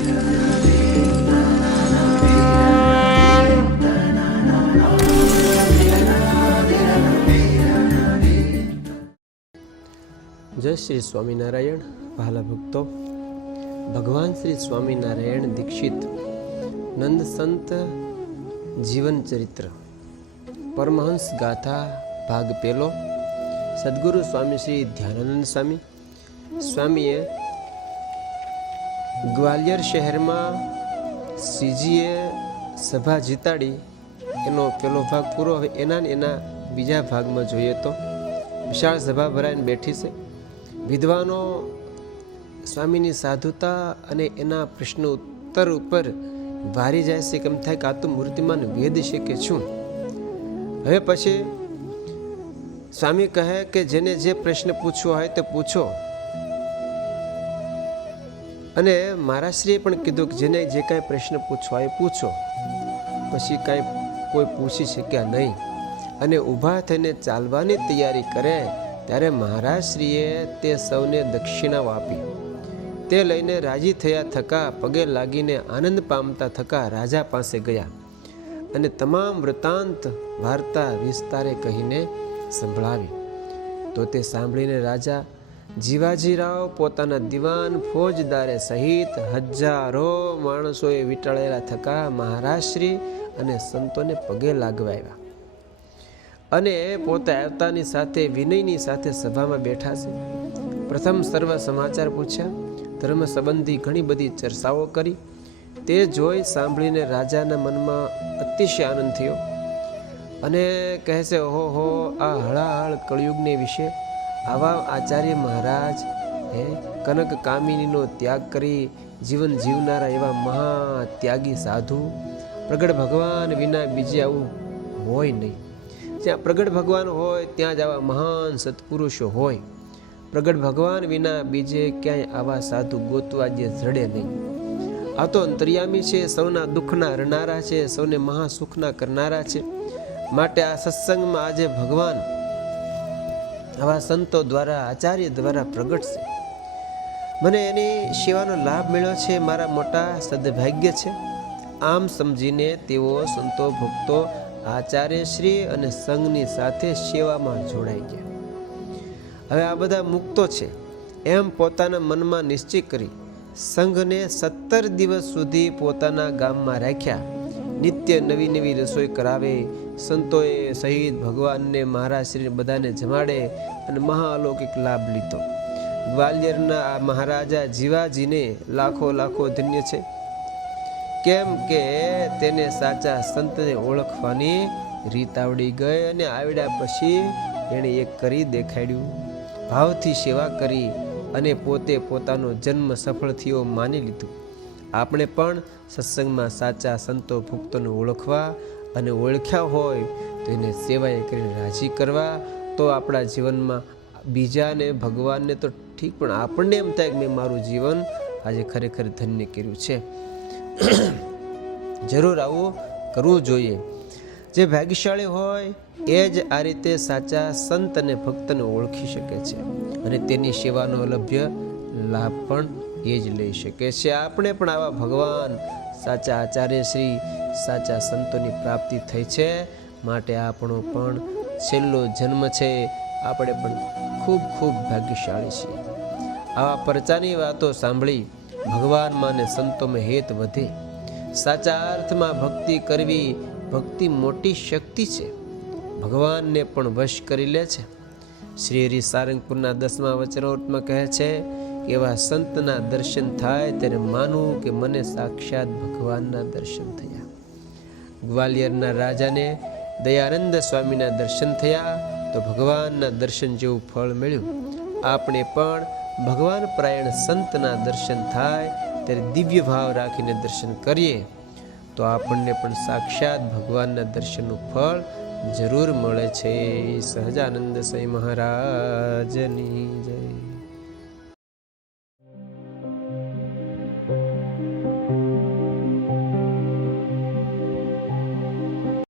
જય શ્રી સ્વામિનારાયણ. વહાલા ભક્તો, ભગવાન શ્રી સ્વામિનારાયણ દીક્ષિત નંદ સંત જીવન ચરિત્ર પરમહંસ ગાથા ભાગ પહેલો. સદગુરુ સ્વામી શ્રી ધ્યાનાનંદ સ્વામીએ ગ્વાલિયર શહેરમાં શ્રીજીએ સભા જીતાડી એનો પહેલો ભાગ પૂરો. હવે એના બીજા ભાગમાં જોઈએ તો વિશાળ સભા ભરાઈને બેઠી છે. વિદ્વાનો સ્વામીની સાધુતા અને એના પ્રશ્ન ઉત્તર ઉપર વારી જાય છે. કેમ થાય કે આ તો મૂર્તિમાન વેદ છે કે શું. હવે પછી સ્વામી કહે કે જેને જે પ્રશ્ન પૂછવો હોય તે પૂછો. અને મહારાજશ્રીએ પણ કીધું કે જેને જે કાંઈ પ્રશ્ન પૂછવો હોય પૂછો. પછી કાંઈ કોઈ પૂછી શક્યા નહીં અને ઊભા થઈને ચાલવાની તૈયારી કરે ત્યારે મહારાજશ્રીએ તે સૌને દક્ષિણાઓ આપી. તે લઈને રાજી થયા થકા પગે લાગીને આનંદ પામતા થકા રાજા પાસે ગયા અને તમામ વૃત્તાંત વાર્તા વિસ્તારે કહીને સંભળાવી. તો તે સાંભળીને રાજા જીવાજીરાવ પોતાના દિવાન ફોજદારે સહિત હજારો માણસોએ વીંટાળેલા થકા મહારાજશ્રી અને સંતોને પગે લાગવા આવ્યા અને પોતે આવતાની સાથે વિનયની સાથે સભામાં બેઠા છે. પ્રથમ સર્વ સમાચાર પૂછ્યા, ધર્મ સંબંધી ઘણી બધી ચર્ચાઓ કરી. તે જોઈ સાંભળીને રાજાના મનમાં અતિશય આનંદ થયો અને કહે છે, ઓહો, આ હળાહળ કળિયુગને વિશે આવા આચાર્ય મહારાજ કનક કામિનીનો ત્યાગ કરી જીવન જીવનારા એવા મહા ત્યાગી સાધુ, પ્રગટ ભગવાન વિના બીજે આવું હોય નહીં. જ્યાં પ્રગટ ભગવાન હોય ત્યાં જ આવા મહાન સત્પુરુષો હોય. પ્રગટ ભગવાન વિના બીજે ક્યાંય આવા સાધુ ગોતવા જે જડે નહીં. આ તો અંતર્યામી છે, સૌના દુઃખના હરનારા છે, સૌને મહાસુખના કરનારા છે. માટે આ સત્સંગમાં આજે ભગવાન આવા સંતો દ્વારા, આચાર્ય દ્વારા પ્રગટ છે. મને એની સેવાનો લાભ મળ્યો છે, મારા મોટા સદભાગ્ય છે. આમ સમજીને તેઓ સંતો ભક્તો આચાર્યશ્રી અને સંઘની સાથે સેવામાં જોડાઈ ગયા. હવે આ બધા મુક્તો છે એમ પોતાના મનમાં નિશ્ચય કરી સંઘને 17 દિવસ સુધી પોતાના ગામમાં રાખ્યા. નિત્ય નવી નવી રસોઈ કરાવે, સંતોએ સહિત ભગવાનને મહારાજશ્રીને બધાને જમાડે અને મહાઅલૌકિક લાભ લીધો. ગ્વાલિયરના આ મહારાજા જીવાજીને લાખો લાખો ધન્ય છે. કેમ કે તેને સાચા સંતને ઓળખવાની રીત આવડી ગઈ અને આવડ્યા પછી એણે એક કરી દેખાડ્યું. ભાવથી સેવા કરી અને પોતે પોતાનો જન્મ સફળ થયો માની લીધું. આપણે પણ સત્સંગમાં સાચા સંતો ભક્તોને ઓળખવા અને ઓળખ્યા હોય તો એને સેવાએ કરીને રાજી કરવા. તો આપણા જીવનમાં બીજાને, ભગવાનને તો ઠીક, પણ આપણને એમ થાય કે મેં મારું જીવન આજે ખરેખર ધન્ય કર્યું છે. જરૂર આવું કરવું જોઈએ. જે ભાગ્યશાળી હોય એ જ આ રીતે સાચા સંત અને ભક્તને ઓળખી શકે છે અને તેની સેવાનો લભ્ય લાભ પણ એ જ લઈ શકે છે. આપણે પણ આવા ભગવાન, સાચા આચાર્ય શ્રી, સાચા સંતોની પ્રાપ્તિ થઈ છે. માટે આપણો પણ છેલ્લો જન્મ છે. આપણે પણ ખૂબ ખૂબ ભાગ્યશાળી છીએ. આવા પરચાની વાતો સાંભળી ભગવાનમાં અને સંતોમાં હેત વધે. સાચા અર્થમાં ભક્તિ કરવી, ભક્તિ મોટી શક્તિ છે, ભગવાનને પણ વશ કરી લે છે. શ્રી હરિ સારંગપુરના 10મા વચનામૃતમાં કહે છે કે એવા સંતના દર્શન થાય ત્યારે માનવું કે મને સાક્ષાત ભગવાનના દર્શન થયા. ગ્વાલિયરના રાજાને દયાનંદ સ્વામીના દર્શન થયા તો ભગવાનના દર્શન જેવું ફળ મળ્યું. આપણે પણ ભગવાન પરાયણ સંતના દર્શન થાય ત્યારે દિવ્ય ભાવ રાખીને દર્શન કરીએ તો આપણને પણ સાક્ષાત ભગવાનના દર્શનનું ફળ જરૂર મળે છે. સહજાનંદ સ્વામી મહારાજની જય.